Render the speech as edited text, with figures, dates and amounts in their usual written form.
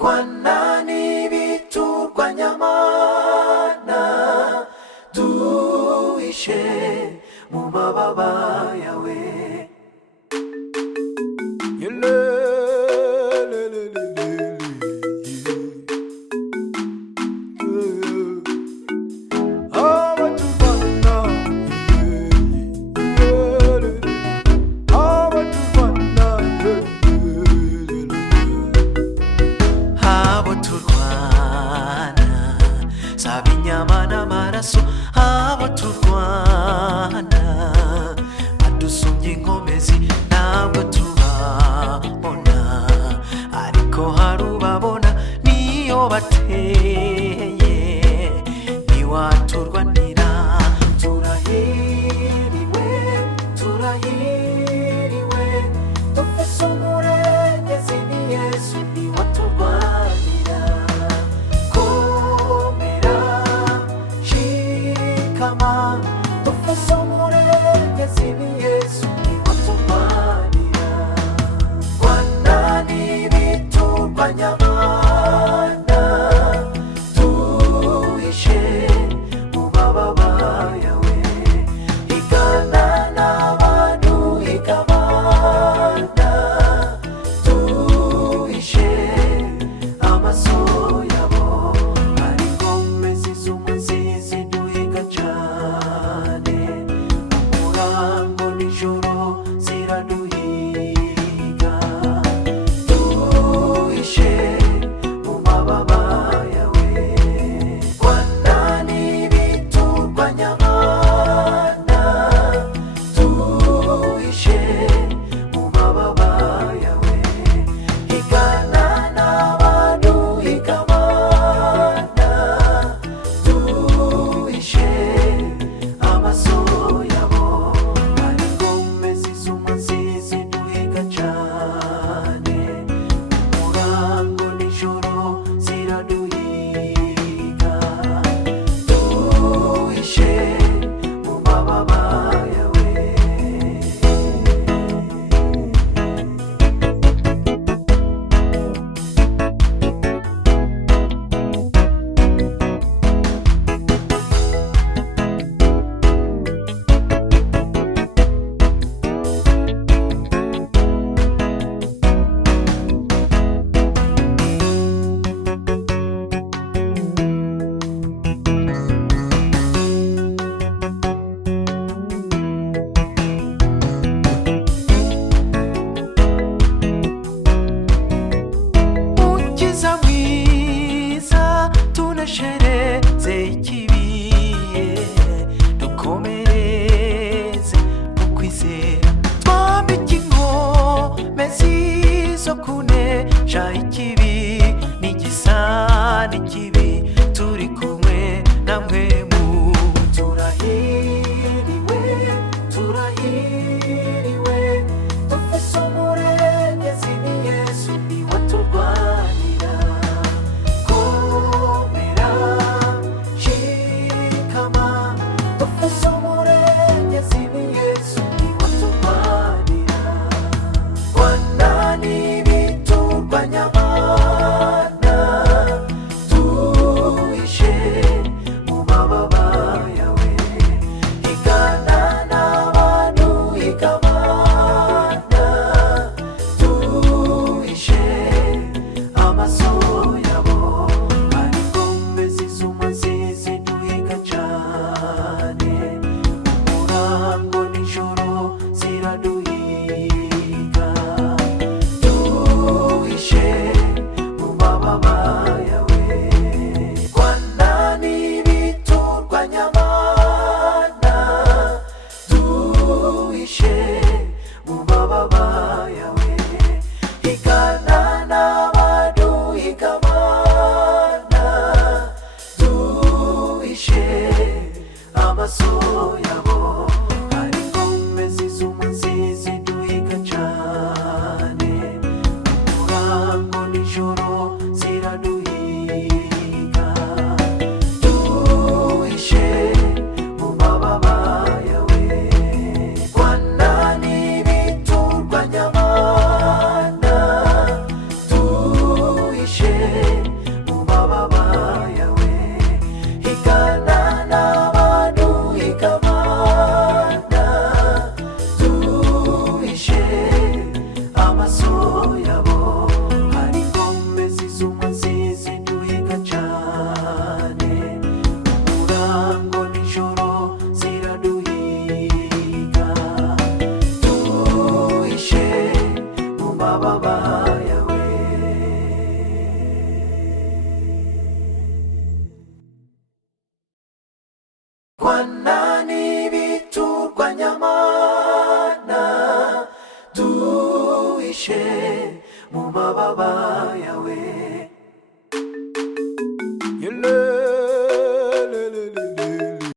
Kwanani biturwa nyamana duhishe mu mababa yawe. Sabi inyama n'amaraso abo turwana badusumbye inkomezi ntabwo tubabona ariko hari ubabona niyo bateye ntiwaturwanira. Turahiriwe turahiriwe dufise umurengezi ni Yesu niwaturwanira. Dufise umurengezi ni Yesu niwaturwanira. Kwanani biturwa nyamana duhishe mu mababa yawe. Higana n'abantu higabana duhishe amaso yabo. Hari ingomezi z'umuzi ziduhiga cane umurango nijoro ziraduhiga. Duhishe mu mababa yawe. Kwanani biturwa nyamana duhishe mu mababa yawe. Higana n'abantu higabana duhishe amaso yabo. Hari ingomezi z'umuzi ziduhiga cane umurango nijoro ziraduhiga. Duhishe mu mababa yawe. Mukiza mwiza tuneshereze ikibiye dukomereze mu kwizera. Twambike inkomezi zo kunesha ikibi n'igisa n'ikibi.